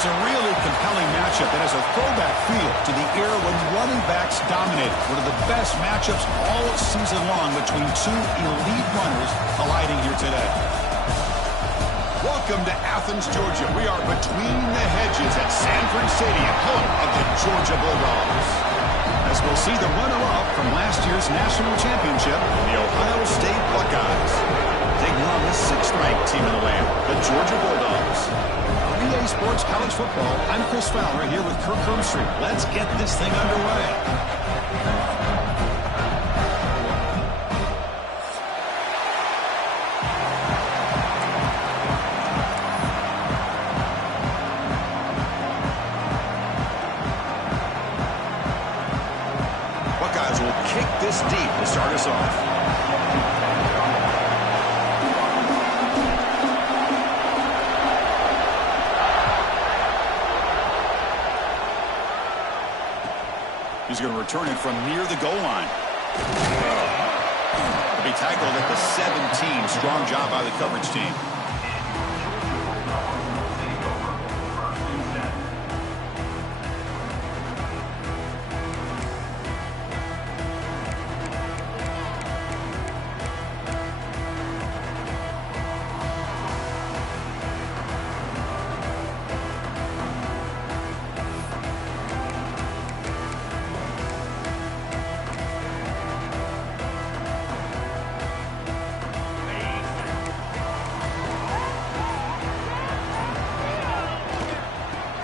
It's a really compelling matchup that has a throwback feel to the era when running backs dominated. One of the best matchups all season long between two elite runners colliding here today. Welcome to Athens, Georgia. We are between the hedges at Sanford Stadium, home of the Georgia Bulldogs. As we'll see the runner-up from last year's national championship, the Ohio State Buckeyes. Taking on the 6th-ranked team in the land, the Georgia Bulldogs. On EA Sports College Football, I'm Chris Fowler here with Kirk Herbstreit. Let's get this thing underway. Buckeyes will kick this deep to start us off. He's going to return it from near the goal line. To be tackled at the 17. Strong job by the coverage team.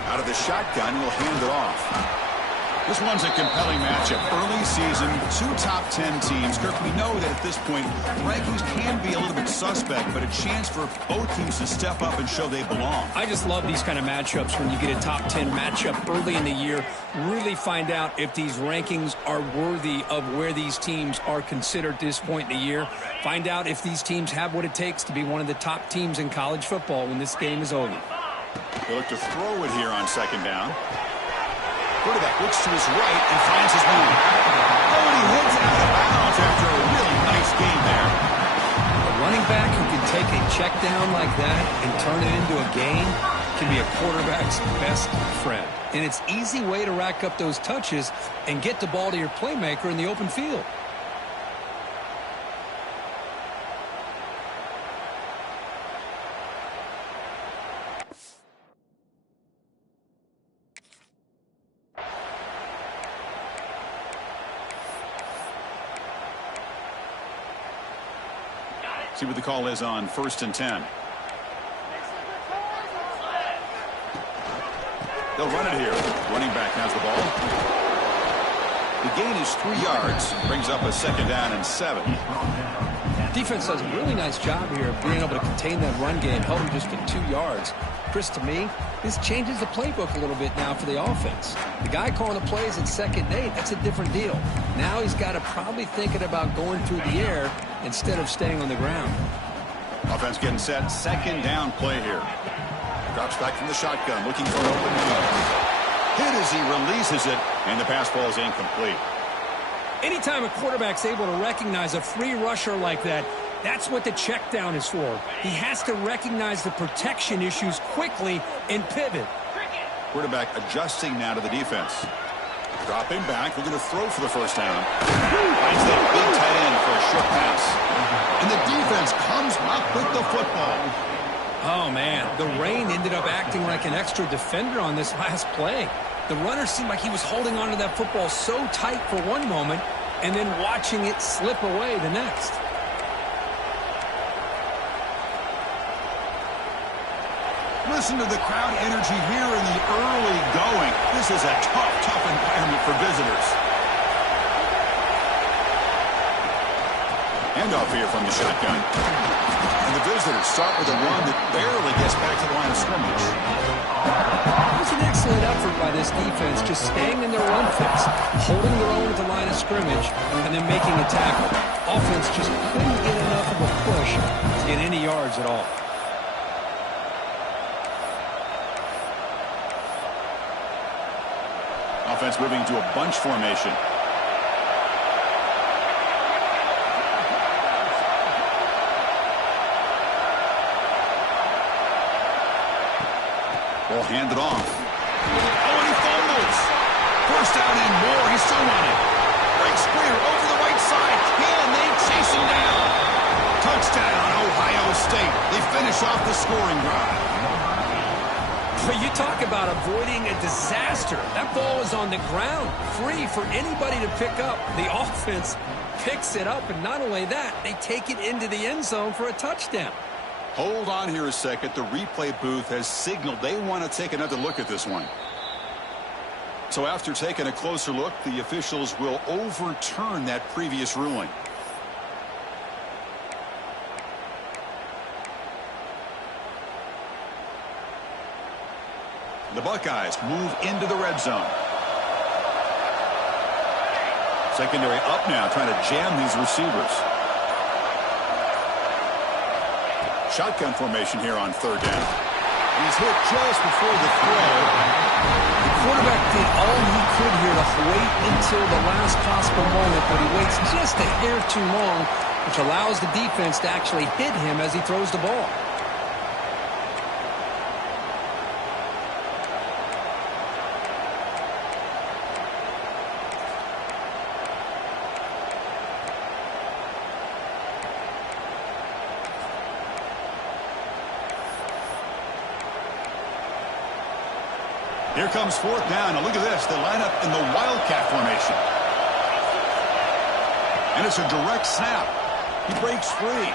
Out of the shotgun, will hand it off. This one's a compelling matchup. Early season, 2 top 10 teams. Kirk, we know that at this point, rankings can be a little bit suspect, but a chance for both teams to step up and show they belong. I just love these kind of matchups when you get a top 10 matchup early in the year. Really find out if these rankings are worthy of where these teams are considered at this point in the year. Find out if these teams have what it takes to be one of the top teams in college football when this game is over. They look to throw it here on 2nd down. Quarterback looks to his right and finds his man. Oh, and he hits it out of bounds after a really nice game there. A running back who can take a check down like that and turn it into a gain can be a quarterback's best friend. And it's an easy way to rack up those touches and get the ball to your playmaker in the open field. See what the call is on 1st and 10. They'll run it here. Running back has the ball. The gain is 3 yards. Brings up a 2nd down and 7. Defense does a really nice job here of being able to contain that run game, held him just to 2 yards. Chris, to me, this changes the playbook a little bit now for the offense. The guy calling the plays at 2nd and 8, that's a different deal. Now he's got to probably thinking about going through the air instead of staying on the ground. Offense getting set. 2nd down play here. Drops back from the shotgun, looking for an open man. Hit as he releases it, and the pass ball is incomplete. Anytime a quarterback's able to recognize a free rusher like that, that's what the check down is for. He has to recognize the protection issues quickly and pivot. Quarterback adjusting now to the defense. Dropping back, looking to throw for the 1st down. Finds that big tight end for a short pass. And the defense comes up with the football. Oh, man, the rain ended up acting like an extra defender on this last play. The runner seemed like he was holding on to that football so tight for one moment and then watching it slip away the next. Listen to the crowd energy here in the early going. This is a tough environment for visitors. Handoff here from the shotgun. And the visitors start with a run that barely gets back to the line of scrimmage. It was an excellent effort by this defense, just staying in their run fits, holding their own at the line of scrimmage, and then making a tackle. Offense just couldn't get enough of a push to get any yards at all. Offense moving to a bunch formation. Ball handed off. Oh, and he fumbles. First down and more. He's still on it. Breaks clear over the right side. Can they chase him down? Touchdown, Ohio State. They finish off the scoring drive. But you talk about avoiding a disaster. That ball is on the ground, free for anybody to pick up. The offense picks it up, and not only that, they take it into the end zone for a touchdown. Hold on here a second. The replay booth has signaled they want to take another look at this one. So after taking a closer look, the officials will overturn that previous ruling. The Buckeyes move into the red zone. Secondary up now, trying to jam these receivers. Shotgun formation here on third down. He's hit just before the throw. The quarterback did all he could here to wait until the last possible moment, but he waits just a hair too long, which allows the defense to actually hit him as he throws the ball. Here comes fourth down. Now look at this. They line up in the Wildcat formation. And it's a direct snap. He breaks free.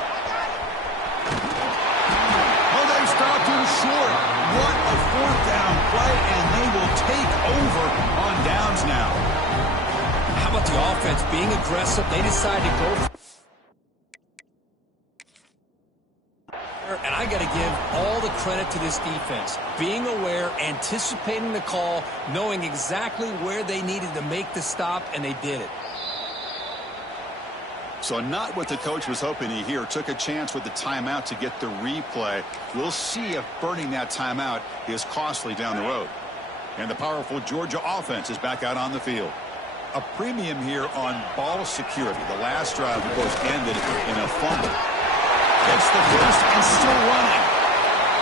Oh, they stopped him short. What a fourth down play, and they will take over on downs now. How about the offense being aggressive? They decide to go for it. And I got to give all the credit to this defense. Being aware, anticipating the call, knowing exactly where they needed to make the stop, and they did it. So not what the coach was hoping to hear. Took a chance with the timeout to get the replay. We'll see if burning that timeout is costly down the road. And the powerful Georgia offense is back out on the field. A premium here on ball security. The last drive, of course, ended in a fumble. Gets the first and still running.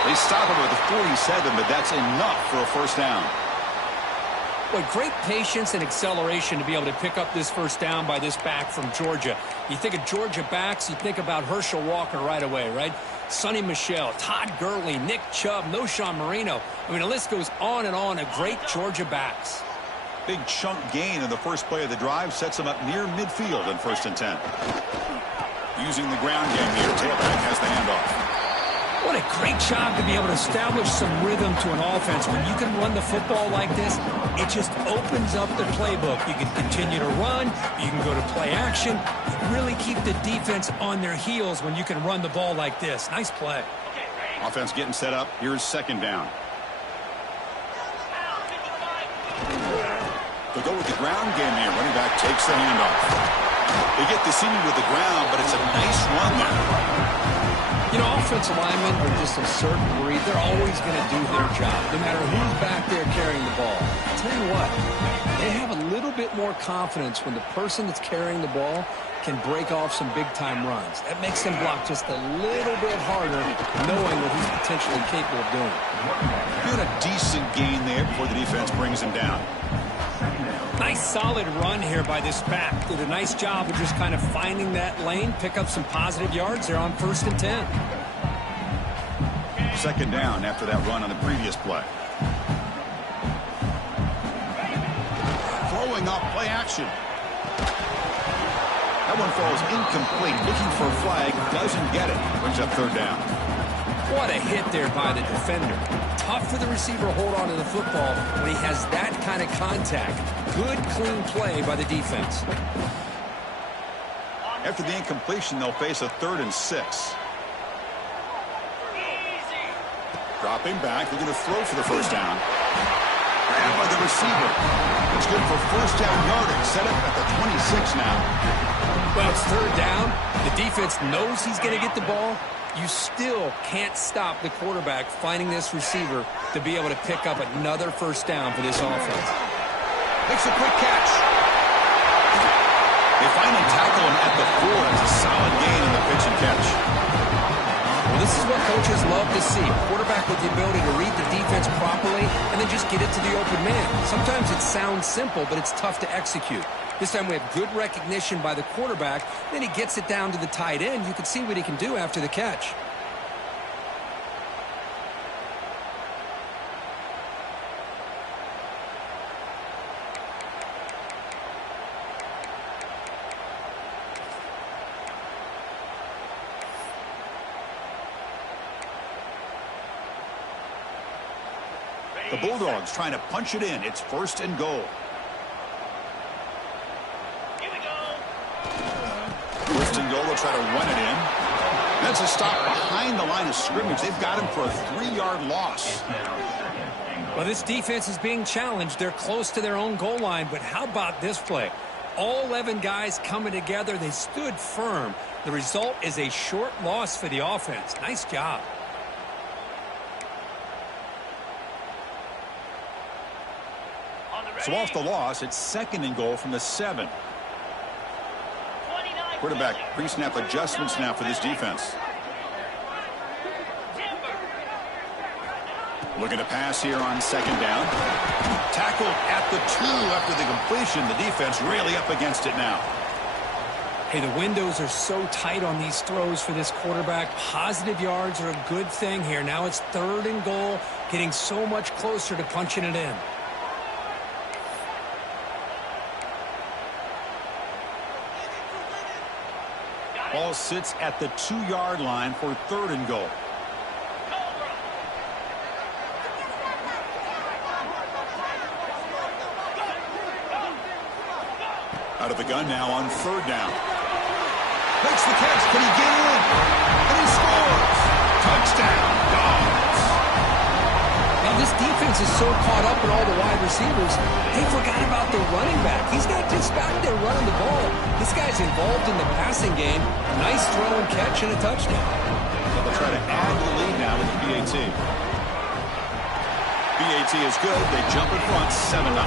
They stop him with a 47, but that's enough for a first down. Boy, great patience and acceleration to be able to pick up this first down by this back from Georgia. You think of Georgia backs, you think about Herschel Walker right away, right? Sonny Michel, Todd Gurley, Nick Chubb, Knowshon Moreno. I mean, the list goes on and on of great Georgia backs. Big chunk gain in the first play of the drive sets him up near midfield in 1st and 10. Using the ground game here, tailback has the handoff. What a great job to be able to establish some rhythm to an offense. When you can run the football like this, it just opens up the playbook. You can continue to run. You can go to play action. You really keep the defense on their heels when you can run the ball like this. Nice play. Offense getting set up. Here's second down. They'll go with the ground game here. Running back takes the handoff. They get the senior to the ground, but it's a nice run there. You know, offensive linemen are just a certain breed. They're always going to do their job, no matter who's back there carrying the ball. I'll tell you what, they have a little bit more confidence when the person that's carrying the ball can break off some big-time runs. That makes them block just a little bit harder, knowing what he's potentially capable of doing. Good, a decent gain there before the defense brings him down. Nice solid run here by this back. Did a nice job of just kind of finding that lane, pick up some positive yards there on 1st and 10. Second down after that run on the previous play. Throwing off play action. That one falls incomplete. Looking for a flag, doesn't get it. Brings up third down. What a hit there by the defender. Tough for the receiver to hold on to the football when he has that kind of contact. Good, clean play by the defense. After the incompletion, they'll face a 3rd and 6. Dropping back, they're going to throw for the first down. Grabbed by the receiver. It's good for first down yardage. Set up at the 26 now. Well, it's third down. The defense knows he's going to get the ball. You still can't stop the quarterback finding this receiver to be able to pick up another first down for this offense. Makes a quick catch. They finally tackle him at the 4. It's a solid gain in the pitch and catch. Well, this is what coaches love to see. A quarterback with the ability to read the defense defense properly and then just get it to the open man. Sometimes it sounds simple, but it's tough to execute. This time we have good recognition by the quarterback. Then he gets it down to the tight end. You can see what he can do after the catch. The Bulldogs trying to punch it in. It's 1st and goal. Here we go. 1st and goal. They'll try to run it in. That's a stop behind the line of scrimmage. They've got him for a 3-yard loss. Well, this defense is being challenged. They're close to their own goal line, but how about this play? All 11 guys coming together. They stood firm. The result is a short loss for the offense. Nice job. So off the loss, it's 2nd and goal from the 7. Quarterback pre-snap adjustments now for this defense. Looking to pass here on 2nd down. Tackled at the 2 after the completion. The defense really up against it now. Hey, the windows are so tight on these throws for this quarterback. Positive yards are a good thing here. Now it's 3rd and goal, getting so much closer to punching it in. Ball sits at the 2-yard line for 3rd and goal. Out of the gun now on 3rd down. Makes the catch. Can he get in? And he scores. Touchdown, Dogs. Now this defense is so caught up in all the wide receivers, they forgot about their running back. He's not just back there running the ball. This guy's involved in the passing game. Nice throw and catch and a touchdown. Well, they'll try to add to the lead now with the PAT. PAT is good. They jump in front 7-0.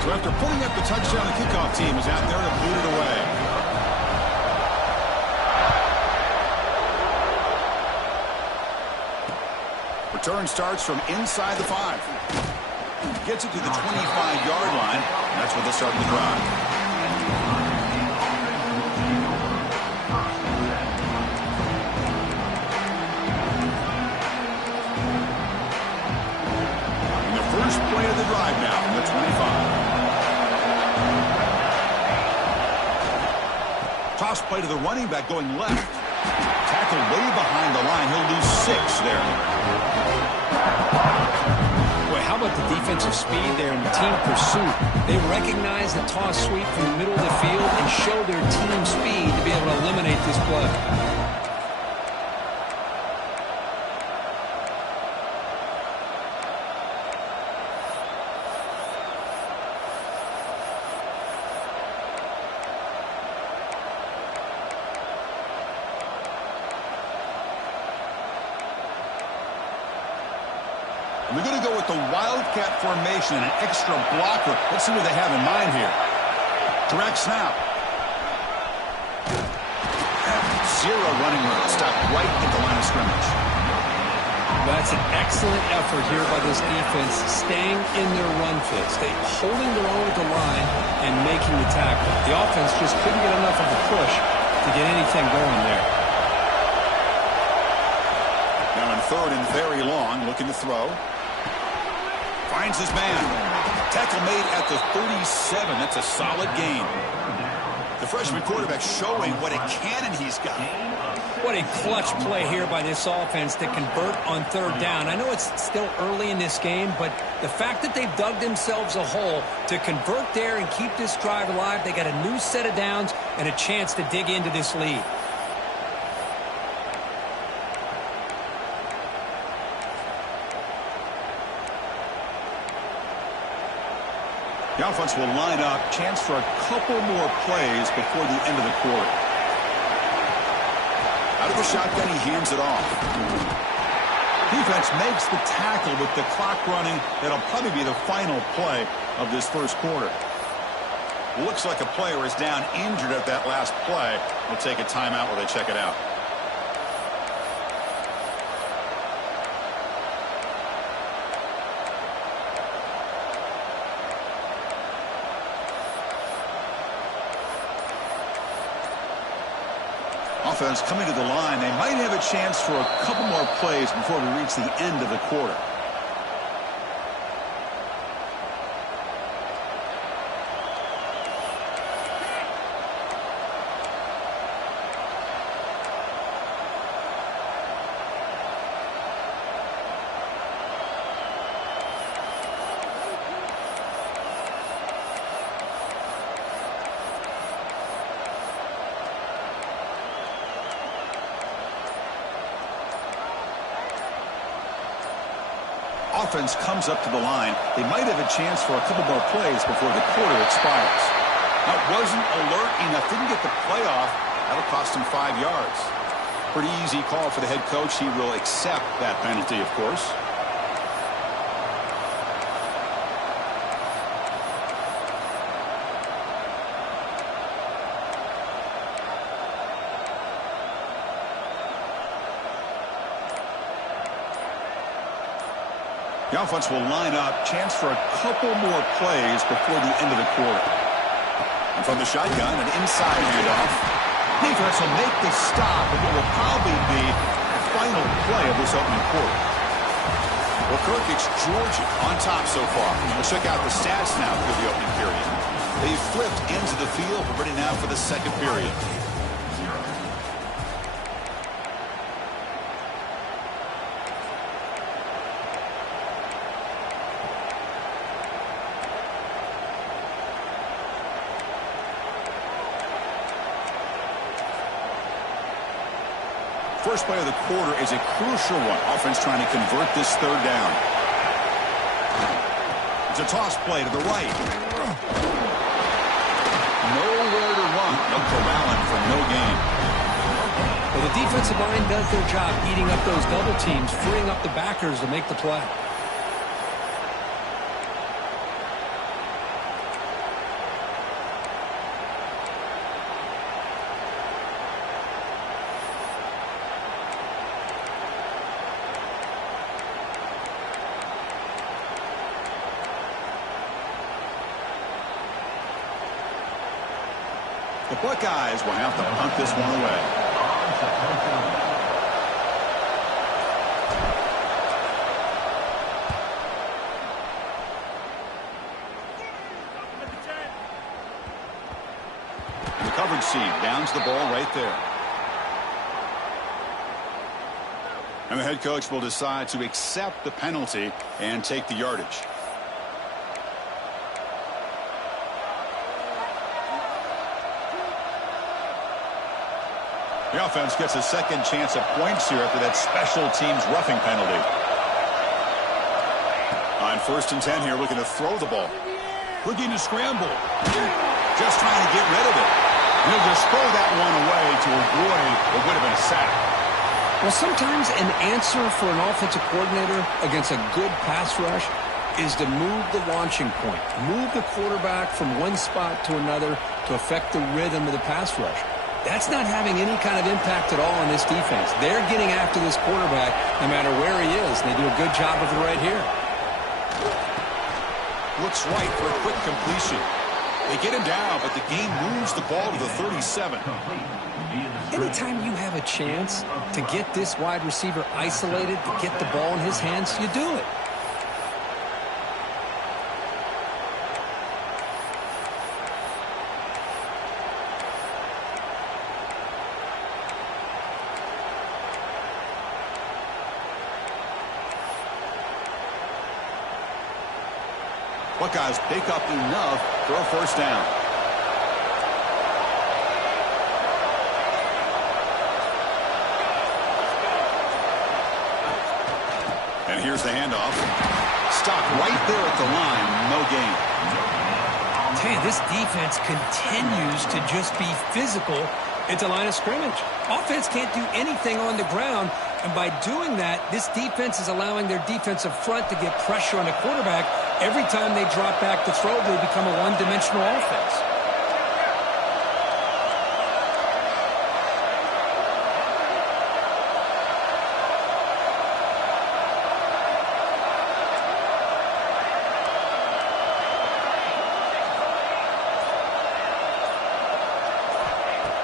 So after putting up the touchdown, the kickoff team is out there to boot it away. Return starts from inside the 5. Gets it to the 25-yard line. That's where they'll start the drive. First play of the drive now from the 25. Toss play to the running back going left. Tackle way behind the line. He'll lose 6 there. Boy, how about the defensive speed there and the team pursuit? They recognize the toss sweep from the middle of the field and show their team speed to be able to eliminate this play. We're going to go with the Wildcat formation and an extra blocker. Let's see what they have in mind here. Direct snap. 0 running room. Stop right at the line of scrimmage. That's an excellent effort here by this defense, staying in their run fits. They holding their own at the line and making the tackle. The offense just couldn't get enough of a push to get anything going there. Now in 3rd and very long, looking to throw. Finds his man. Tackle made at the 37. That's a solid gain. The freshman quarterback showing what a cannon he's got. What a clutch play here by this offense to convert on 3rd down. I know it's still early in this game, but the fact that they've dug themselves a hole to convert there and keep this drive alive, they got a new set of downs and a chance to dig into this lead. The offense will line up. Chance for a couple more plays before the end of the quarter. Out of the shotgun, he hands it off. Defense makes the tackle with the clock running. That'll probably be the final play of this first quarter. Looks like a player is down injured at that last play. We'll take a timeout while they check it out. Offense coming to the line. They might have a chance for a couple more plays before we reach the end of the quarter. Offense comes up to the line. They might have a chance for a couple more plays before the quarter expires. That wasn't alert enough. Didn't get the play off. That'll cost him 5 yards. Pretty easy call for the head coach. He will accept that penalty, of course. The offense will line up, chance for a couple more plays before the end of the quarter. And from the shotgun, an inside handoff. Defense will make the stop, and it will probably be the final play of this opening quarter. Well, Kirk, it's Georgia on top so far. Let's check out the stats now for the opening period. They've flipped into the field. We're ready now for the second period. First play of the quarter is a crucial one. Offense trying to convert this third down. It's a toss play to the right. Nowhere to run. They'll corral him for no gain. Well, the defensive line does their job eating up those double teams, freeing up the backers to make the play. The Buckeyes will have to punt this one away. And the coverage seam downs the ball right there. And the head coach will decide to accept the penalty and take the yardage. The offense gets a second chance at points here after that special teams roughing penalty. On 1st and 10 here, looking to throw the ball. Looking to scramble. Just trying to get rid of it. And he'll just throw that one away to avoid what would have been a sack. Well, sometimes an answer for an offensive coordinator against a good pass rush is to move the launching point. Move the quarterback from one spot to another to affect the rhythm of the pass rush. That's not having any kind of impact at all on this defense. They're getting after this quarterback no matter where he is, and they do a good job of it right here. Looks right for a quick completion. They get him down, but the game moves the ball to the 37. Anytime you have a chance to get this wide receiver isolated, to get the ball in his hands, you do it. Buckeyes pick up enough for a first down. And here's the handoff. Stop right there at the line. No gain. I'll tell you, this defense continues to just be physical at the line of scrimmage. Offense can't do anything on the ground. And by doing that, this defense is allowing their defensive front to get pressure on the quarterback. Every time they drop back to throw, they become a one-dimensional offense.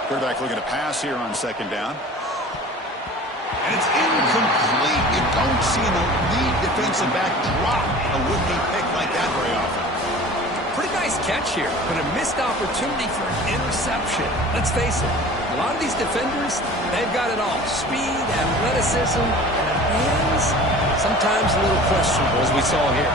Quarterback looking to pass here on second down. And it's incomplete. You don't see an elite defensive back drop a would-be pick like that very often. Pretty nice catch here, but a missed opportunity for an interception. Let's face it, a lot of these defenders, they've got it all. Speed, athleticism, and hands, sometimes a little questionable, as we saw here.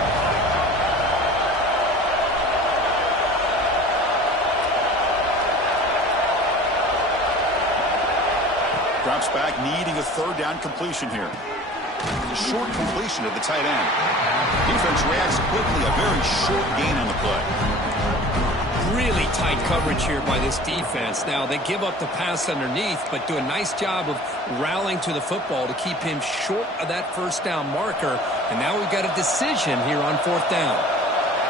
Drops back, needing a third down completion here. A short completion to the tight end. Defense reacts quickly, a very short gain on the play. Really tight coverage here by this defense. Now, they give up the pass underneath, but do a nice job of rallying to the football to keep him short of that first down marker. And now we've got a decision here on fourth down.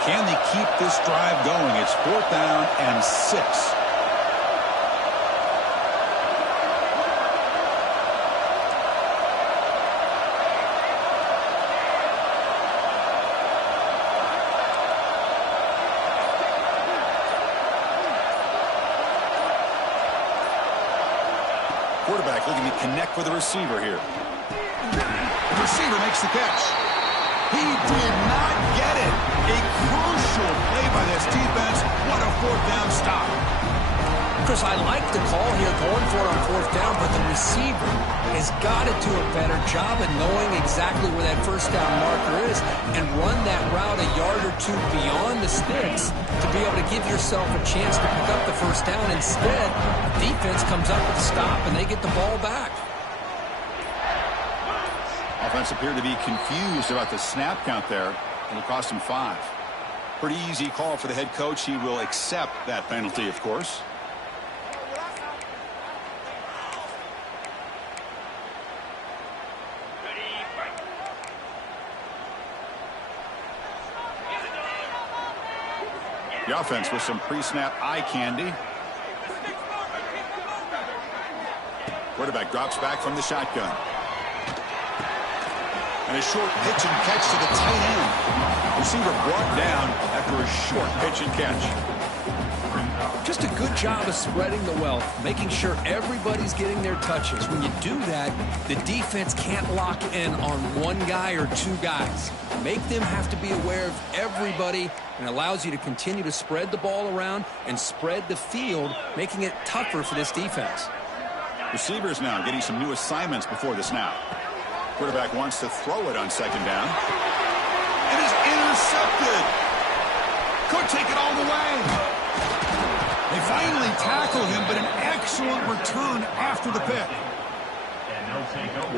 Can they keep this drive going? It's fourth down and 6. Quarterback looking to connect with the receiver here. The receiver makes the catch. He did not get it. A crucial play by this defense. What a fourth down stop. Chris, I like the call here going for it on fourth down, but the receiver has got to do a better job of knowing exactly where that first down marker is and run that route a yard or two beyond the sticks to be able to give yourself a chance to pick up the first down. Instead, the defense comes up with a stop and they get the ball back. Offense appeared to be confused about the snap count there, and it cost him 5. Pretty easy call for the head coach. He will accept that penalty, of course. The offense with some pre-snap eye candy. Quarterback drops back from the shotgun. And a short pitch and catch to the tight end. Receiver brought down after a short pitch and catch. Just a good job of spreading the wealth, making sure everybody's getting their touches. When you do that, the defense can't lock in on one guy or two guys. Make them have to be aware of everybody, and allows you to continue to spread the ball around and spread the field, making it tougher for this defense. Receivers now getting some new assignments before the snap. Quarterback wants to throw it on second down. It is intercepted. Could take it all the way. They finally tackle him, but an excellent return after the pick.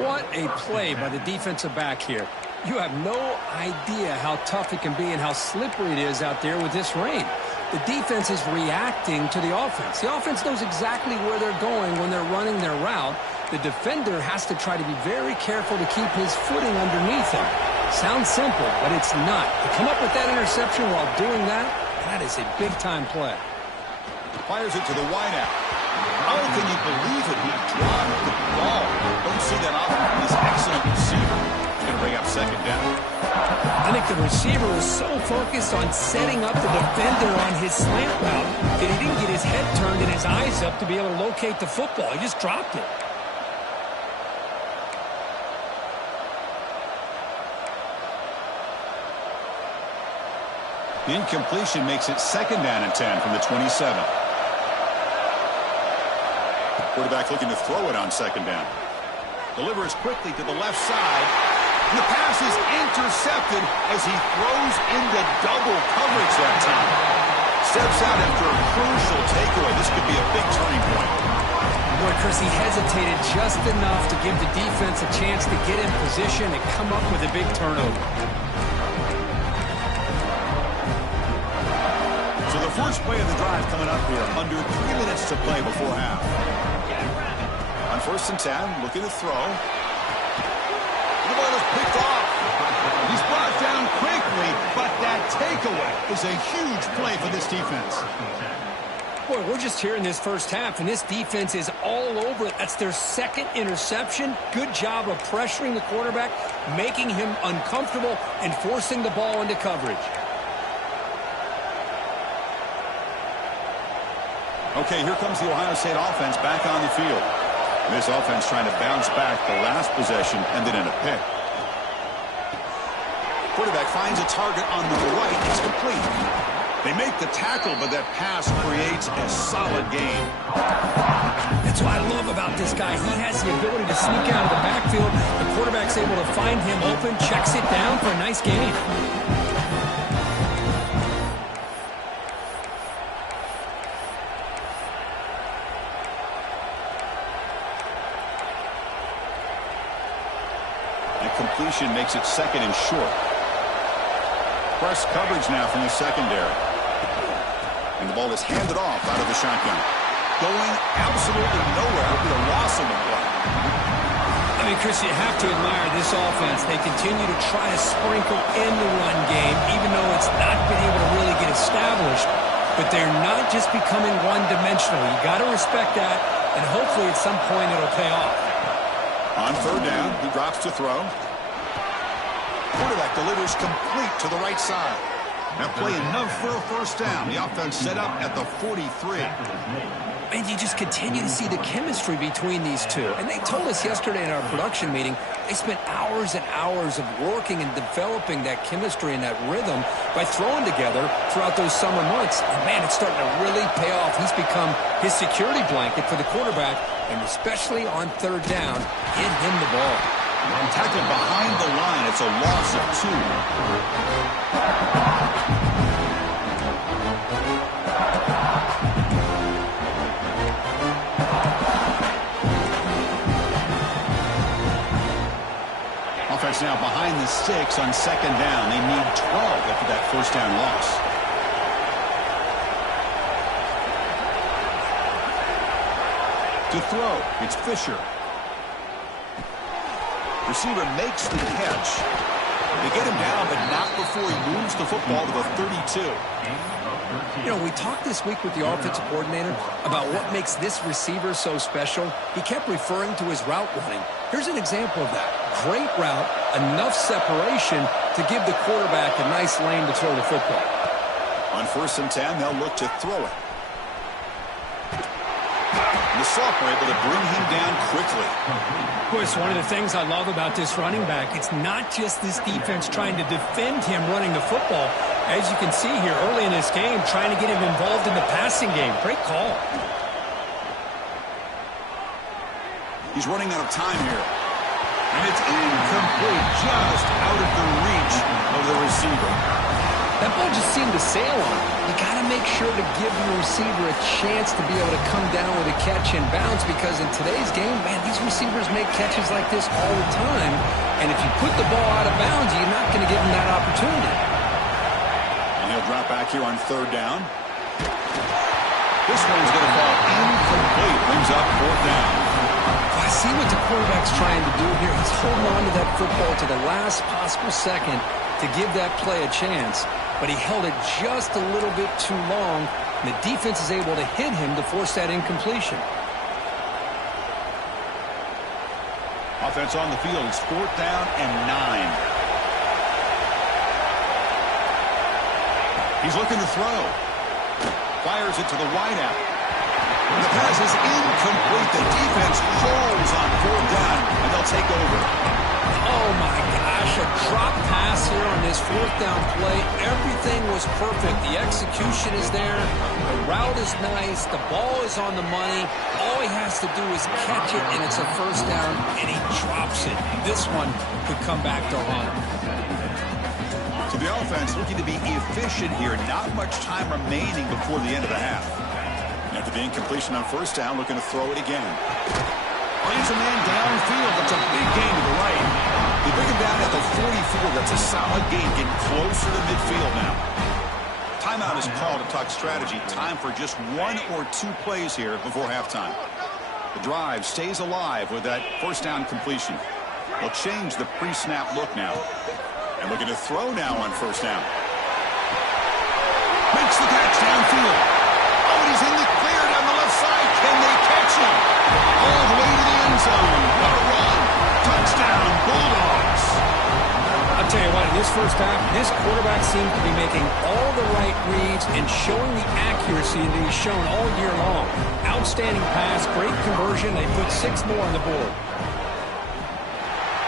What a play by the defensive back here. You have no idea how tough it can be and how slippery it is out there with this rain. The defense is reacting to the offense. The offense knows exactly where they're going when they're running their route. The defender has to try to be very careful to keep his footing underneath him. Sounds simple, but it's not. To come up with that interception while doing that, that is a big-time play. Fires it to the wideout. How can you believe it? He dropped the ball. Don't see that often from this excellent receiver. He's going to bring up second down. I think the receiver was so focused on setting up the defender on his slant route that he didn't get his head turned and his eyes up to be able to locate the football. He just dropped it. The incompletion makes it second down and 10 from the 27. Quarterback looking to throw it on second down. Delivers quickly to the left side. And the pass is intercepted as he throws into double coverage that time. Steps out after a crucial takeaway. This could be a big turning point. Boy, Chris, he hesitated just enough to give the defense a chance to get in position and come up with a big turnover. So the first play of the drive coming up here, under 3 minutes to play before half. On first and 10, looking to throw. The ball is picked off. He's brought down quickly, but that takeaway is a huge play for this defense. Boy, we're just here in this first half, and this defense is all over it. That's their second interception. Good job of pressuring the quarterback, making him uncomfortable, and forcing the ball into coverage. Okay, here comes the Ohio State offense back on the field. This offense trying to bounce back. The last possession ended in a pick. Quarterback finds a target on the right. It's complete. They make the tackle, but that pass creates a solid gain. That's what I love about this guy. He has the ability to sneak out of the backfield. The quarterback's able to find him open, checks it down for a nice gain. Completion makes it second and short. Press coverage now from the secondary. And the ball is handed off out of the shotgun. Going absolutely nowhere with a loss of the play. I mean, Chris, you have to admire this offense. They continue to try to sprinkle in the run game, even though it's not been able to really get established. But they're not just becoming one-dimensional. You got to respect that, and hopefully at some point it'll pay off. On third down, he drops to throw. Quarterback delivers complete to the right side. That play enough for a first down. The offense set up at the 43. And you just continue to see the chemistry between these two. And they told us yesterday in our production meeting, they spent hours and hours of working and developing that chemistry and that rhythm by throwing together throughout those summer months. And, man, it's starting to really pay off. He's become his security blanket for the quarterback, and especially on third down, get him the ball. And tackled behind the line. It's a loss of 2. Offense now behind the 6 on second down. They need 12 after that first down loss. To throw, it's Fisher. Receiver makes the catch. They get him down, but not before he moves the football to the 32. You know, we talked this week with the offensive coordinator about what makes this receiver so special. He kept referring to his route running. Here's an example of that. Great route, enough separation to give the quarterback a nice lane to throw the football. On 1st and 10, they'll look to throw it. The sophomore able to bring him down quickly. Of course, one of the things I love about this running back, it's not just this defense trying to defend him running the football. As you can see here early in this game, trying to get him involved in the passing game. Great call. He's running out of time here. And it's incomplete, just out of the reach of the receiver. That ball just seemed to sail on him. You got to make sure to give the receiver a chance to be able to come down with a catch and bounce, because in today's game, man, these receivers make catches like this all the time. And if you put the ball out of bounds, you're not going to give them that opportunity. And he'll drop back here on third down. This one's going to fall incomplete. Brings up fourth down. I see what the quarterback's trying to do here. He's holding on to that football to the last possible second to give that play a chance. But he held it just a little bit too long, and the defense is able to hit him to force that incompletion. Offense on the field. It's 4th down and 9. He's looking to throw. Fires it to the wideout. The pass is incomplete. The defense holds on 4th down, and they'll take over. Oh, my gosh, a drop pass here on this 4th down play. Everything was perfect. The execution is there. The route is nice. The ball is on the money. All he has to do is catch it, and it's a first down, and he drops it. This one could come back to haunt him. So the offense looking to be efficient here. Not much time remaining before the end of the half. After the incompletion on first down, looking to throw it again. Finds a man downfield. That's a big gain to the right. They bring him down at the 44. That's a solid gain, getting closer to midfield now. Timeout is called to talk strategy. Time for just 1 or 2 plays here before halftime. The drive stays alive with that first down completion. They'll change the pre-snap look now. And looking to throw now on first down. Makes the catch downfield. Oh, and he's in the clear down the left side. Can they catch him? All the way to the end zone. What a run. Touchdown, Bulldogs. I'll tell you what, in this first first half, this quarterback seems to be making all the right reads and showing the accuracy that he's shown all year long. Outstanding pass, great conversion. They put 6 more on the board.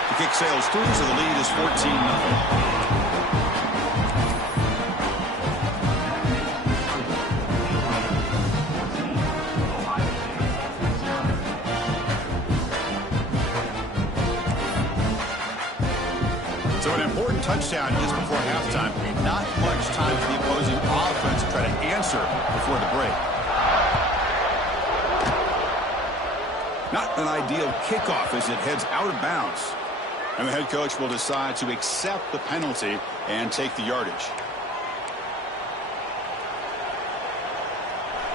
The kick sails through, so the lead is 14-0. So an important touchdown just before halftime. Not much time for the opposing offense to try to answer before the break. Not an ideal kickoff as it heads out of bounds. And the head coach will decide to accept the penalty and take the yardage.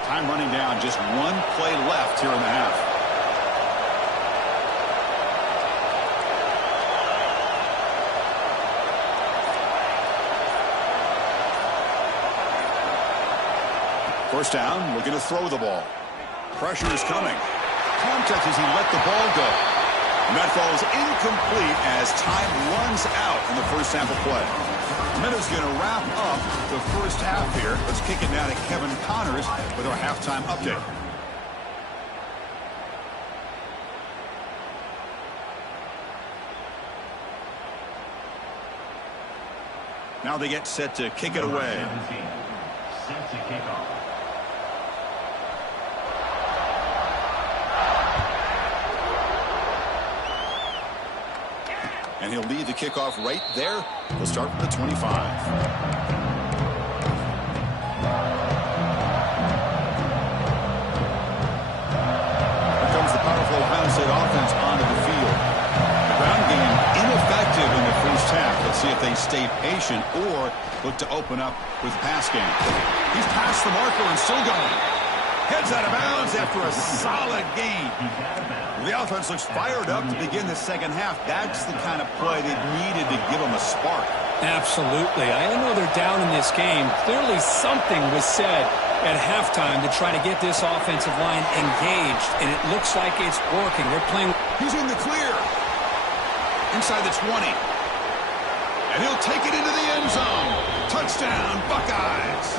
Time running down, just one play left here in the half. First down, looking to throw the ball. Pressure is coming. Contact as he let the ball go. And that falls incomplete as time runs out in the first half of play. Minutes going to wrap up the first half here. Let's kick it now to Kevin Connors with our halftime update. Now they get set to kick it away. Set to kick off. And he'll lead the kickoff right there. He'll start from the 25. Here comes the powerful Ohio State offense onto the field. The ground game ineffective in the first half. Let's see if they stay patient or look to open up with the pass game. He's past the marker and still going. Heads out of bounds after a solid gain. The offense looks fired up to begin the second half. That's the kind of play they needed to give them a spark. Absolutely. I know they're down in this game. Clearly something was said at halftime to try to get this offensive line engaged, and it looks like it's working. They're playing. He's in the clear. Inside the 20. And he'll take it into the end zone. Touchdown, Buckeyes.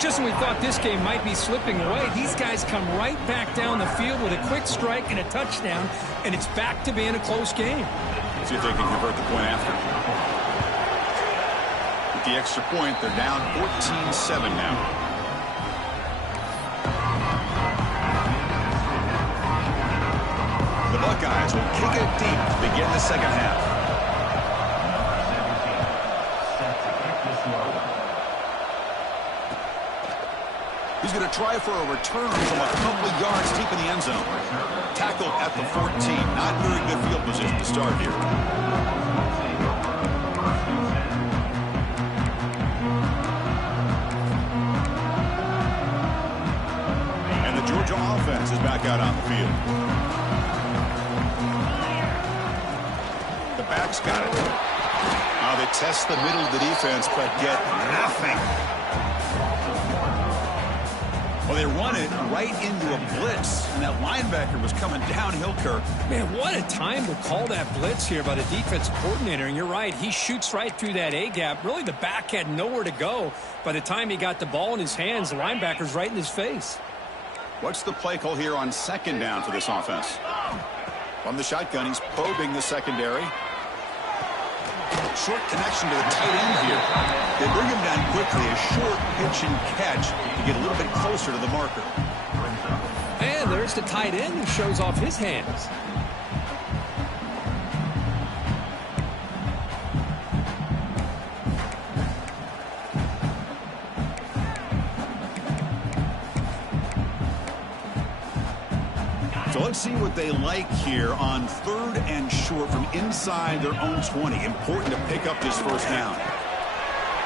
Just when we thought this game might be slipping away, these guys come right back down the field with a quick strike and a touchdown, and it's back to being a close game. See if they can convert the point after. With the extra point, they're down 14-7 now. The Buckeyes will kick it deep to begin the second half. He's going to try for a return from a couple of yards deep in the end zone. Tackled at the 14. Not very good field position to start here. And the Georgia offense is back out on the field. The backs got it. Now they test the middle of the defense, but get nothing. Well, they run it right into a blitz, and that linebacker was coming downhill, Kirk. Man, what a time to call that blitz here by the defensive coordinator. And you're right, he shoots right through that A-gap. Really, the back had nowhere to go. By the time he got the ball in his hands, the linebacker's right in his face. What's the play call here on second down for this offense? From the shotgun, he's probing the secondary. Short connection to the tight end here. They bring him down quickly. A short pitch and catch to get a little bit closer to the marker. And there's the tight end who shows off his hands. So let's see what they like here on third and short from inside their own 20. Important to pick up this first down.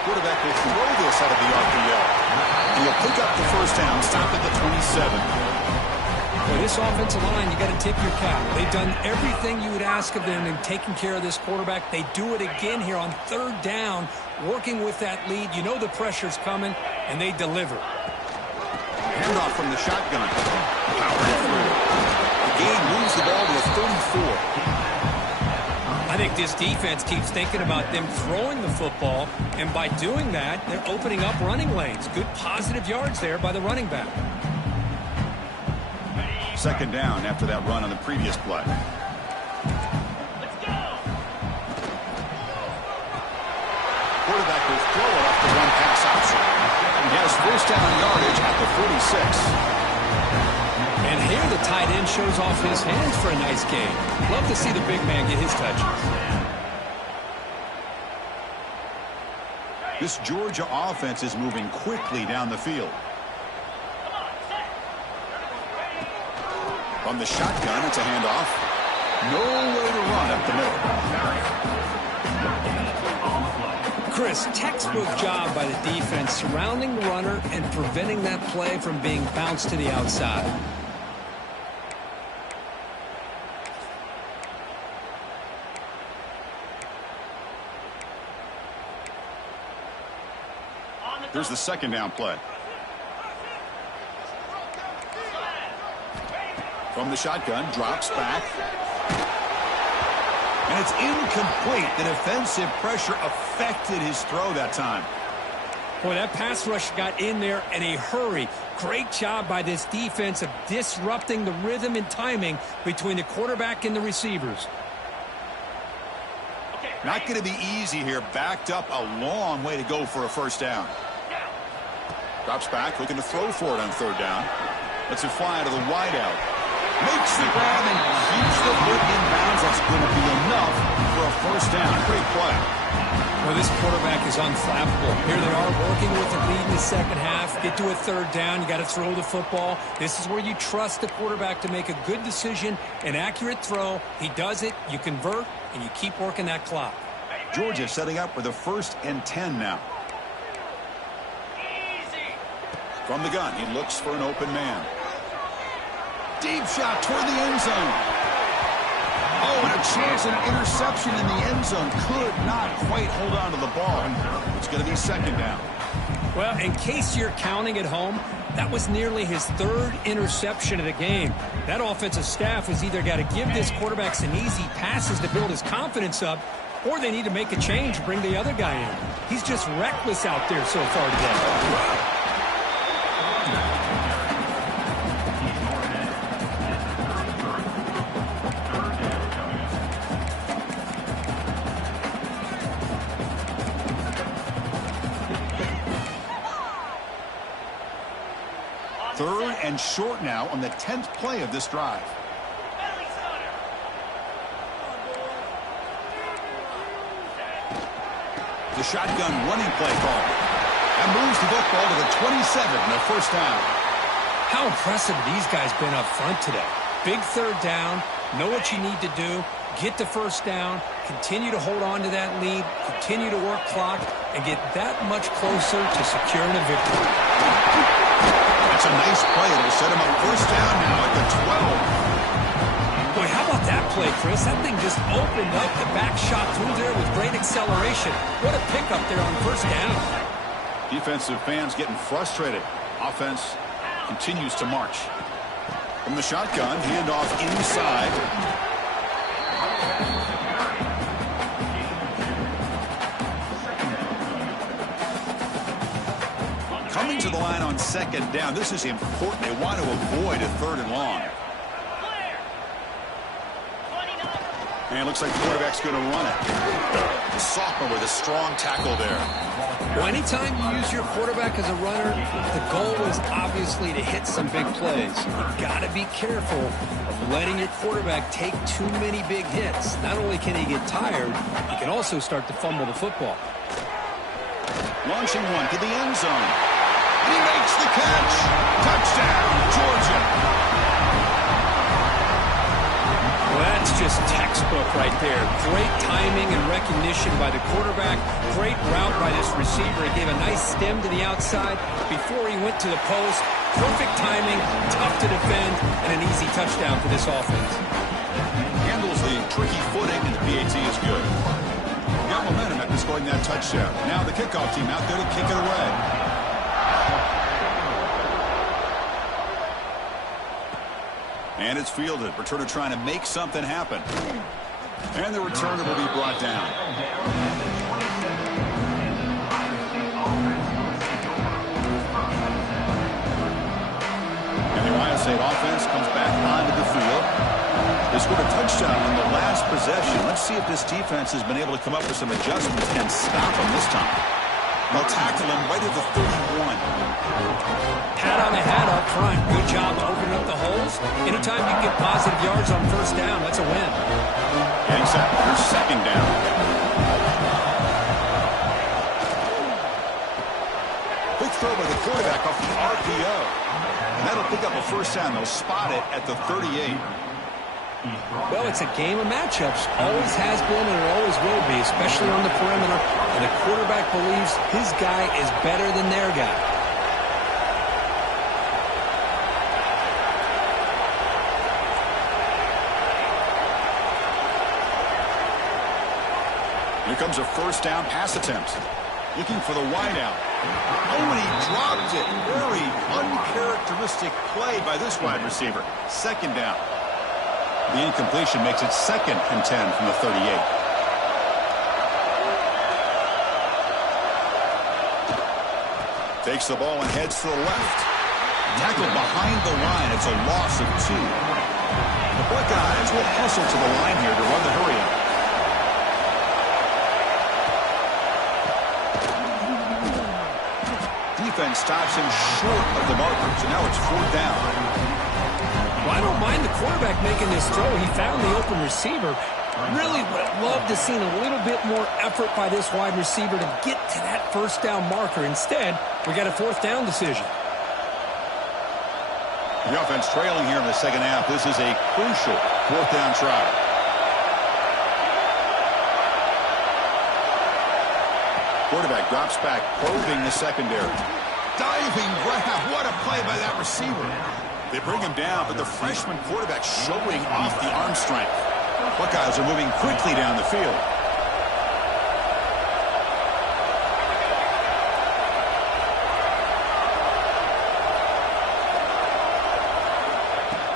Quarterback will throw this out of the RPO. And he'll pick up the first down, stop at the 27. Well, this offensive line, you got to tip your cap. They've done everything you would ask of them in taking care of this quarterback. They do it again here on third down, working with that lead. You know the pressure's coming, and they deliver. Handoff from the shotgun. Powered through. The game moves the ball to the 34. I I think this defense keeps thinking about them throwing the football, and by doing that, they're opening up running lanes. Good positive yards there by the running back. Second down after that run on the previous play. Quarterback will throw it off the one-pass option. He has first down yardage at the 46. And here the tight end shows off his hands for a nice gain. Love to see the big man get his touches. This Georgia offense is moving quickly down the field. From the shotgun, it's a handoff. No way to run up the middle. Chris, textbook job by the defense surrounding the runner and preventing that play from being bounced to the outside. Here's the second down play. From the shotgun, drops back. And it's incomplete. The defensive pressure affected his throw that time. Boy, that pass rush got in there in a hurry. Great job by this defense of disrupting the rhythm and timing between the quarterback and the receivers. Not going to be easy here. Backed up a long way to go for a first down. Drops back, looking to throw for it on third down. Lets it fly to the wideout. Makes the grab and keeps the foot in bounds. That's going to be enough for a first down. Great play. Well, this quarterback is unflappable. Here they are working with the lead in the second half. Get to a third down. You got to throw the football. This is where you trust the quarterback to make a good decision, an accurate throw. He does it. You convert, and you keep working that clock. Georgia setting up with a 1st and 10 now. From the gun, he looks for an open man. Deep shot toward the end zone. Oh, and a chance at an interception in the end zone. Could not quite hold on to the ball. It's going to be second down. Well, in case you're counting at home, that was nearly his 3rd interception of the game. That offensive staff has either got to give this quarterback some easy passes to build his confidence up, or they need to make a change, bring the other guy in. He's just reckless out there so far today. Third and short now on the 10th play of this drive. The shotgun running play call. That moves the football to the 27 and a first down. How impressive these guys been up front today. Big third down, know what you need to do, get the first down, continue to hold on to that lead, continue to work clock, and get that much closer to securing a victory. That's a nice play. It'll set him up first down now at the 12. Boy, how about that play, Chris? That thing just opened up. The back shot through there with great acceleration. What a pickup there on first down. Defensive fans getting frustrated. Offense continues to march. From the shotgun, handoff inside. Coming to the line on second down. This is important. They want to avoid a 3rd and long. And it looks like the quarterback's going to run it. The sophomore with a strong tackle there. Well, anytime you use your quarterback as a runner, the goal is obviously to hit some big plays. You've got to be careful of letting your quarterback take too many big hits. Not only can he get tired, he can also start to fumble the football. Launching one to the end zone. He makes the catch. Touchdown, Georgia. Well, that's just textbook right there. Great timing and recognition by the quarterback. Great route by this receiver. He gave a nice stem to the outside before he went to the post. Perfect timing, tough to defend, and an easy touchdown for this offense. Handles the tricky footing, and the PAT is good. Got momentum after scoring that touchdown. Now the kickoff team out there to kick it away. And it's fielded. Returner trying to make something happen. And the returner will be brought down. And the Ohio State offense comes back onto the field. They scored a touchdown on the last possession. Let's see if this defense has been able to come up with some adjustments and stop them this time. They'll tackle him right at the 31. Pat on the hat up front. Good job opening up the holes. Anytime you get positive yards on first down, that's a win. Getting set for second down. Quick throw by the quarterback off the RPO. And that'll pick up a first down. They'll spot it at the 38. Well, it's a game of matchups. Always has been and it always will be, especially on the perimeter. And the quarterback believes his guy is better than their guy. Here comes a first down pass attempt. Looking for the wideout. Oh, and he dropped it. Very uncharacteristic play by this wide receiver. Second down. The incompletion makes it 2nd and 10 from the 38. Takes the ball and heads to the left. Tackled behind the line. It's a loss of 2. The Buckeyes will hustle to the line here to run the hurry-up. Defense stops him short of the marker, so now it's 4th down. Well, I don't mind the quarterback making this throw. He found the open receiver. Really would have loved to see a little bit more effort by this wide receiver to get to that first down marker. Instead, we got a 4th down decision. The offense trailing here in the second half. This is a crucial 4th down try. Quarterback drops back, probing the secondary. Diving grab. What a play by that receiver. They bring him down, but the freshman quarterback showing off the arm strength. Buckeyes are moving quickly down the field.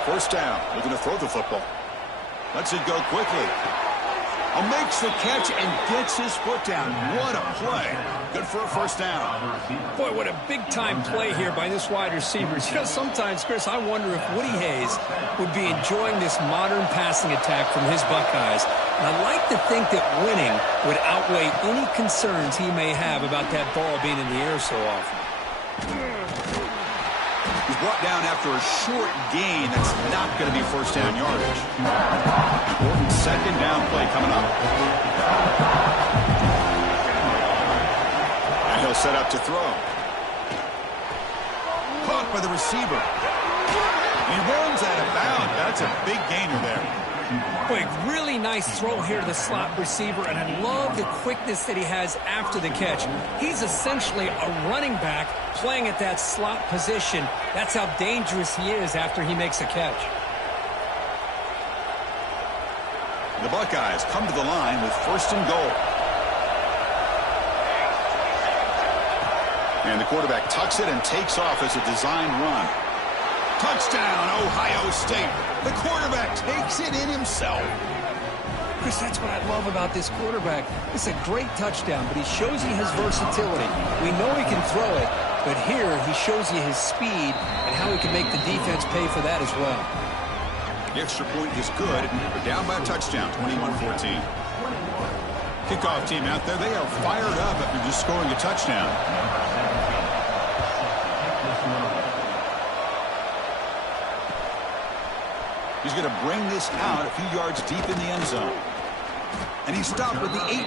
First down. Looking to throw the football. Lets it go quickly. Makes the catch and gets his foot down. What a play. Good for a first down. Boy, what a big-time play here by this wide receiver. You know, sometimes, Chris, I wonder if Woody Hayes would be enjoying this modern passing attack from his Buckeyes. And I'd like to think that winning would outweigh any concerns he may have about that ball being in the air so often. He's brought down after a short gain. That's not going to be first down yardage. Important second down play coming up. And he'll set up to throw. Caught by the receiver. He runs out of bounds. That's a big gainer there. Boy, really nice throw here to the slot receiver, and I love the quickness that he has after the catch. He's essentially a running back playing at that slot position. That's how dangerous he is after he makes a catch. The Buckeyes come to the line with 1st and goal. And the quarterback tucks it and takes off as a design run. Touchdown, Ohio State. The quarterback takes it in himself. Chris, that's what I love about this quarterback. It's a great touchdown, but he shows you his versatility. We know he can throw it, but here he shows you his speed and how he can make the defense pay for that as well. The extra point is good. We're down by a touchdown, 21-14. Kickoff team out there, they are fired up after just scoring a touchdown. He's going to bring this out a few yards deep in the end zone. And he stopped with the 18.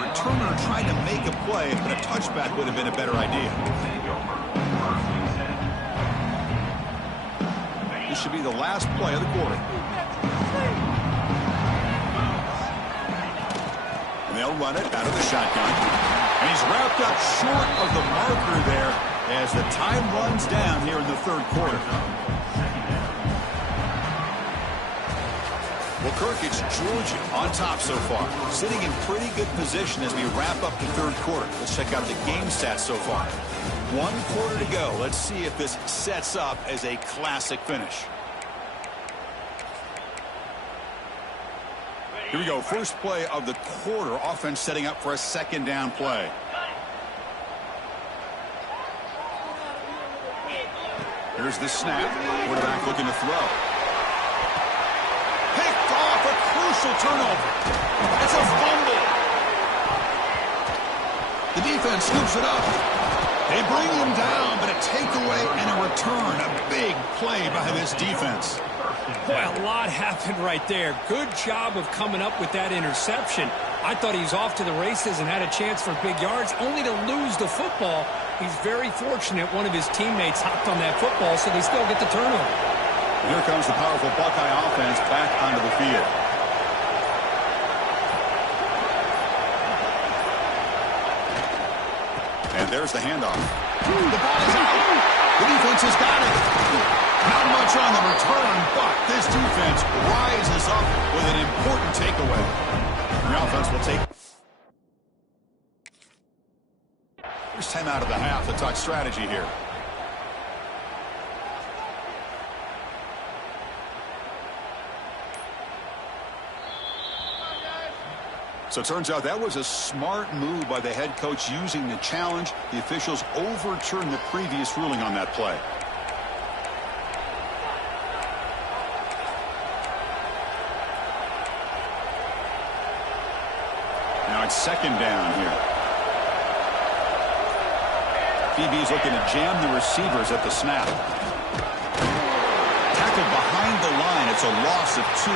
Returner trying to make a play, but a touchback would have been a better idea. This should be the last play of the quarter. And they'll run it out of the shotgun. And he's wrapped up short of the marker there as the time runs down here in the 3rd quarter. Well, Kirk, it's Georgia on top so far, sitting in pretty good position as we wrap up the 3rd quarter. Let's check out the game stats so far. 1 quarter to go. Let's see if this sets up as a classic finish. Here we go. First play of the quarter. Offense setting up for a second down play. Here's the snap. Quarterback looking to throw. Picked off, a crucial turnover. It's a fumble. The defense scoops it up. They bring him down, but a takeaway and a return. A big play by this defense. Boy, a lot happened right there. Good job of coming up with that interception. I thought he was off to the races and had a chance for big yards, only to lose the football. He's very fortunate one of his teammates hopped on that football, so they still get the turnover. Here comes the powerful Buckeye offense back onto the field. And there's the handoff. The ball is out. The defense has got it. Not much on the return, but this defense rises up with an important takeaway. The offense will take. First time out of the half to talk strategy here. So it turns out that was a smart move by the head coach using the challenge. The officials overturned the previous ruling on that play. Now it's second down here. BB's looking to jam the receivers at the snap. Tackled behind the line. It's a loss of 2.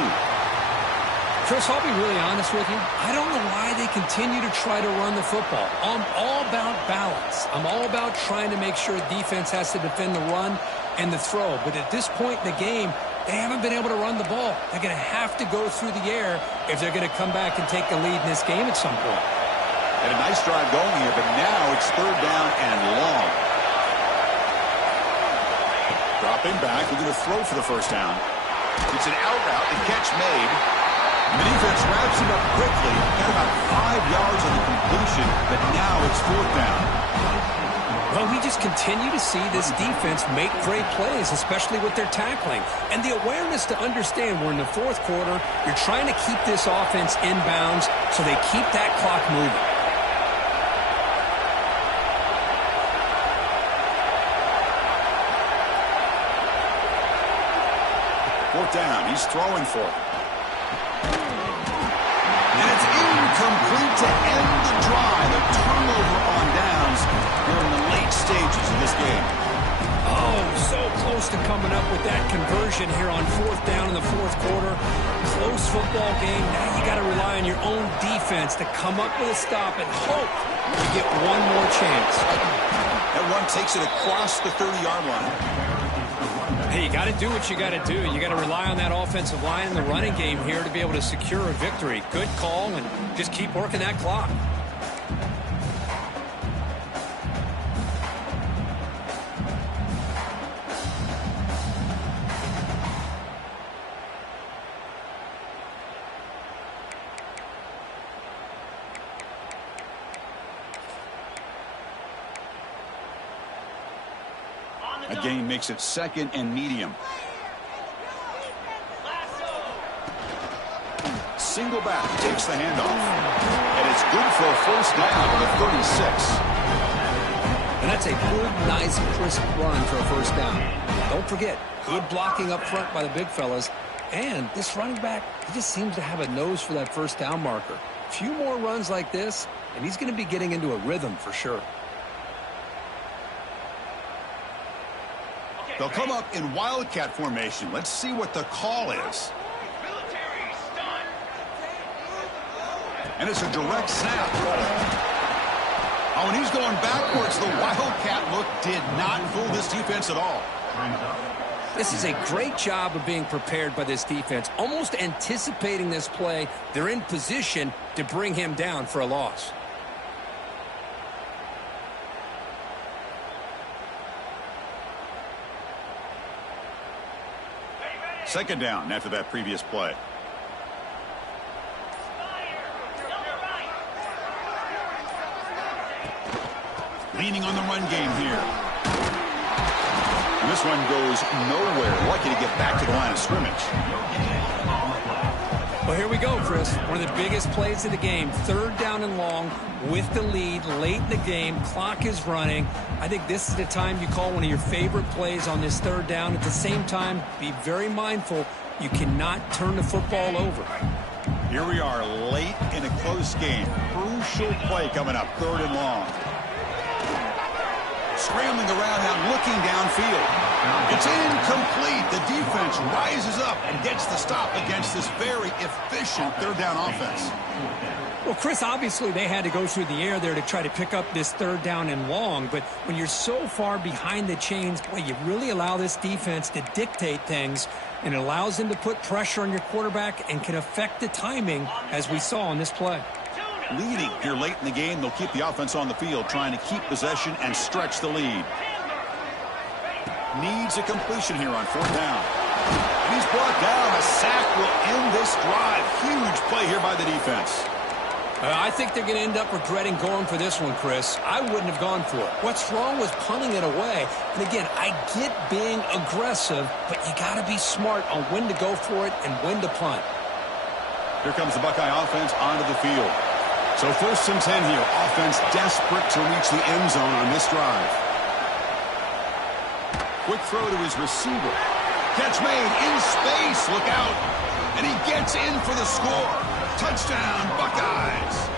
Chris, I'll be really honest with you. I don't know why they continue to try to run the football. I'm all about balance. I'm all about trying to make sure defense has to defend the run and the throw. But at this point in the game, they haven't been able to run the ball. They're going to have to go through the air if they're going to come back and take the lead in this game at some point. And a nice drive going here, but now it's third down and long. Dropping back, we're going to throw for the first down. It's an out route, the catch made. The defense wraps him up quickly. Got about 5 yards on the completion, but now it's fourth down. Well, we just continue to see this defense make great plays, especially with their tackling. And the awareness to understand we're in the fourth quarter, you're trying to keep this offense in bounds so they keep that clock moving. Fourth down, he's throwing for it. And it's incomplete to end the drive. A turnover on downs here in the late stages of this game. Oh, so close to coming up with that conversion here on fourth down in the fourth quarter. Close football game. Now you got to rely on your own defense to come up with a stop and hope you get one more chance. That one takes it across the 30-yard line. Hey, you got to do what you got to do. You got to rely on that offensive line in the running game here to be able to secure a victory. Good call, and just keep working that clock. A gain makes it second and medium. Single back takes the handoff. And it's good for a first down at the 36. And that's a good, nice, crisp run for a first down. Don't forget, good blocking up front by the big fellas. And this running back, he just seems to have a nose for that first down marker. A few more runs like this, and he's going to be getting into a rhythm for sure. They'll come up in wildcat formation. Let's see what the call is. And it's a direct snap. Oh, and he's going backwards. The wildcat look did not fool this defense at all. This is a great job of being prepared by this defense. Almost anticipating this play, they're in position to bring him down for a loss. Second down after that previous play. Leaning on the run game here. And this one goes nowhere. Lucky to get back to the line of scrimmage. Well, here we go, Chris. One of the biggest plays of the game. 3rd down and long with the lead late in the game. Clock is running. I think this is the time you call one of your favorite plays on this 3rd down. At the same time, be very mindful. You cannot turn the football over. Here we are late in a close game. Crucial play coming up, 3rd and long. Scrambling around now, looking downfield. It's incomplete. The defense rises up and gets the stop against this very efficient 3rd down offense. Well, Chris, obviously they had to go through the air there to try to pick up this 3rd down and long, but when you're so far behind the chains, boy, you really allow this defense to dictate things, and it allows them to put pressure on your quarterback and can affect the timing, as we saw on this play. Leading here late in the game, they'll keep the offense on the field, trying to keep possession and stretch the lead. Needs a completion here on 4th down. And he's brought down. A sack will end this drive. Huge play here by the defense. I think they're going to end up regretting going for this one, Chris. I wouldn't have gone for it. What's wrong with punting it away? And again, I get being aggressive, but you got to be smart on when to go for it and when to punt. Here comes the Buckeye offense onto the field. So 1st and 10 here. Offense desperate to reach the end zone on this drive. Quick throw to his receiver. Catch made in space. Look out. And he gets in for the score. Touchdown, Buckeyes.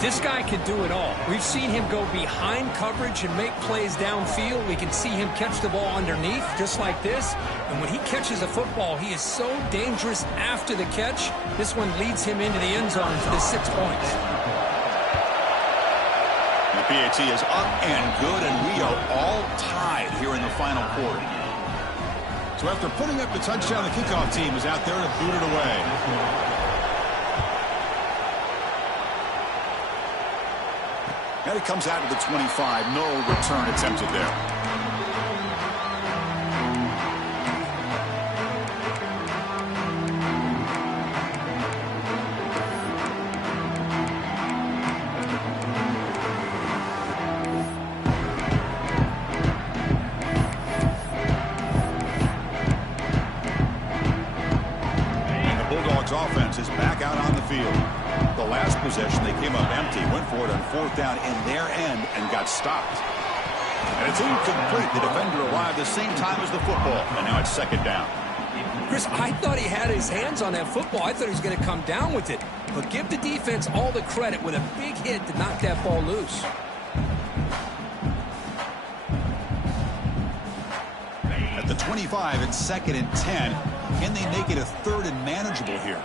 This guy can do it all. We've seen him go behind coverage and make plays downfield. We can see him catch the ball underneath, just like this. And when he catches a football, he is so dangerous after the catch. This one leads him into the end zone for the 6 points. The PAT is up and good, and we are all tied here in the final quarter. So after putting up the touchdown, the kickoff team is out there to boot it away. And it comes out to the 25. No return attempted there. And the Bulldogs offense is back out on the field. The last possession, they came up empty, went for it on 4th down in their end and got stopped. And it's incomplete. The defender arrived the same time as the football, and now it's 2nd down. Chris, I thought he had his hands on that football. I thought he was going to come down with it. But give the defense all the credit with a big hit to knock that ball loose. At the 25, it's 2nd and 10. Can they make it a 3rd and manageable here?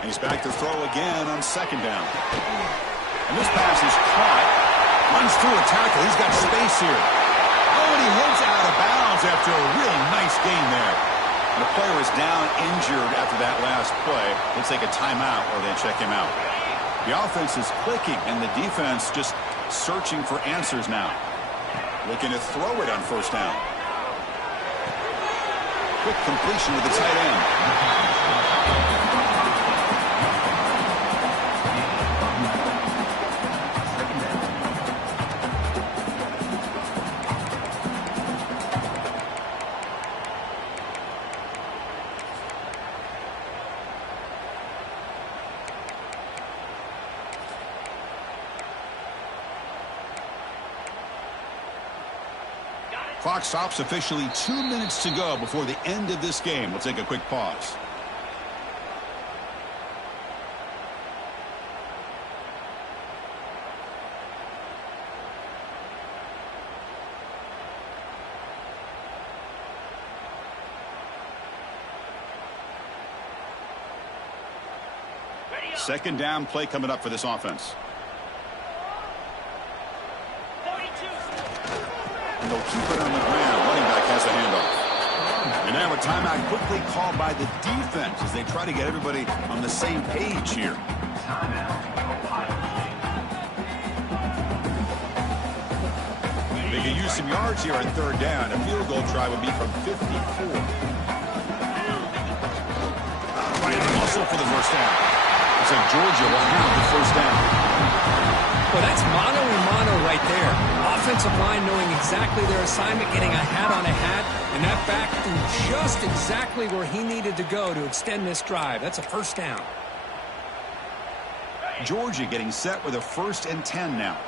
And he's back to throw again on 2nd down. And this pass is caught. Runs through a tackle. He's got space here. Oh, and he heads out of bounds after a real nice gain there. And the player is down injured after that last play. Looks like a timeout or they check him out. The offense is clicking, and the defense just searching for answers now. Looking to throw it on 1st down. Quick completion to the tight end. Clock stops officially 2 minutes to go before the end of this game. We'll take a quick pause. Second down play coming up for this offense. And they'll keep it on the ground. Running back has the handoff. And now a timeout quickly called by the defense as they try to get everybody on the same page here. They can use some yards here on 3rd down. A field goal try would be from 54. Right in the muscle for the 1st down. Looks like Georgia will have the 1st down. Well, that's mano-a-mano right there. Offensive line knowing exactly their assignment, getting a hat on a hat, and And that back threw just exactly where he needed to go to extend this drive. That's a first down. Georgia getting set with a 1st and 10 now.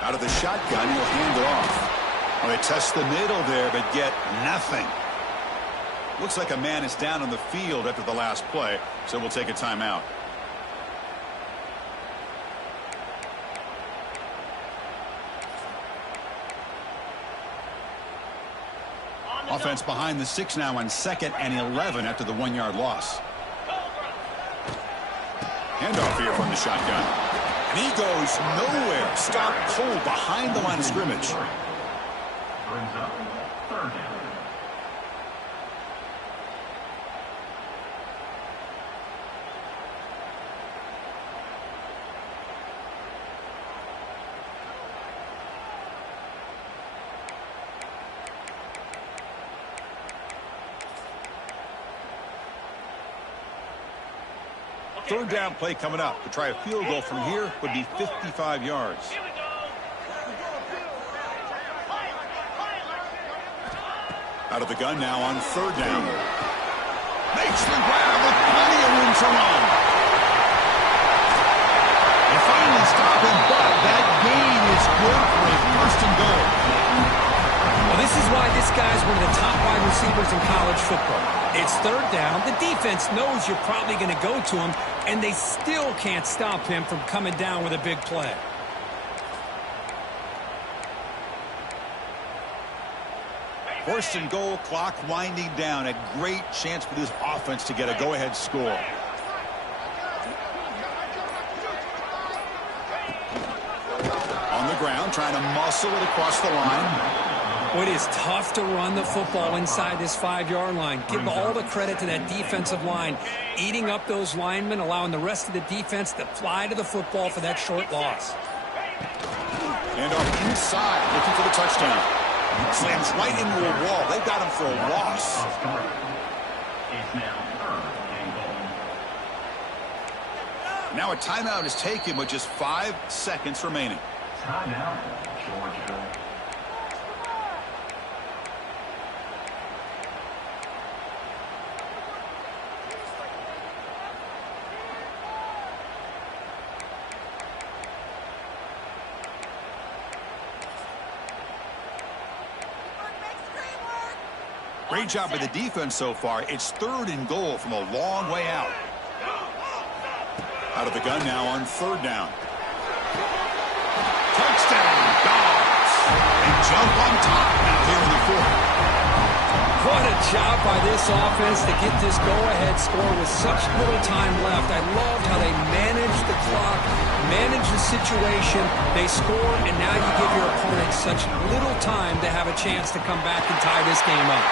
Out of the shotgun, he'll hand it off. Well, they test the middle there, but get nothing. Looks like a man is down on the field after the last play, so we'll take a timeout. Offense behind the 6 now on 2nd and 11 after the 1-yard loss. Handoff here from the shotgun. And he goes nowhere. Stop cold behind the line of scrimmage. Brings up 3rd down. Third down play coming up. To try a field goal from here would be 55 yards. Out of the gun now on 3rd down. Makes the grab with plenty of room to run. They finally stop him, but that gain is good for a 1st and goal. Well, this is why this guy's one of the top wide receivers in college football. It's 3rd down. The defense knows you're probably going to go to him, and they still can't stop him from coming down with a big play. First and goal, clock winding down. A great chance for this offense to get a go-ahead score. On the ground, trying to muscle it across the line. It is tough to run the football inside this 5-yard line. Give all the credit to that defensive line. Eating up those linemen, allowing the rest of the defense to fly to the football for that short loss. And off inside, looking for the touchdown. Slams right into a wall. They've got him for a loss. It's now 3rd and goal. Now a timeout is taken with just 5 seconds remaining. Timeout, Georgia. Great job by the defense so far. It's 3rd and goal from a long way out. Out of the gun now on 3rd down. Touchdown, Dogs. They jump on top now here in the 4th. What a job by this offense to get this go-ahead score with such little time left. I loved how they managed the clock, managed the situation. They score, and now you give your opponent such little time to have a chance to come back and tie this game up.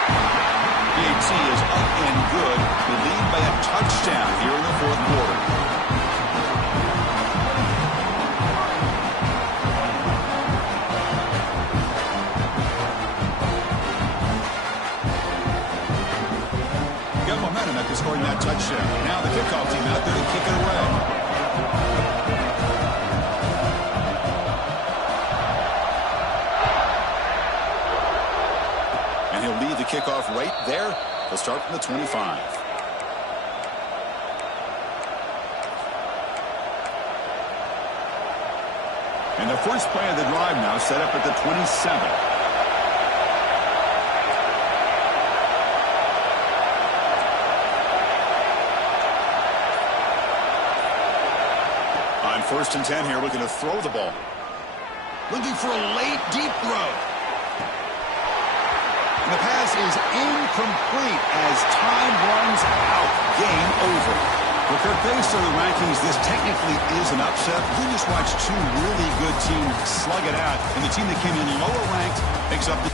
PAT is up and good. They lead by a touchdown here in the 4th quarter. Momentum after scoring that touchdown. Now the kickoff team out there to kick it away. And he'll lead the kickoff right there. They'll start from the 25. And the first play of the drive now set up at the 27. First and 10 here, looking to throw the ball. Looking for a late, deep throw. And the pass is incomplete as time runs out. Game over. Well, Kirk, based on the rankings, this technically is an upset. We just watched 2 really good teams slug it out, and the team that came in lower ranked picks up the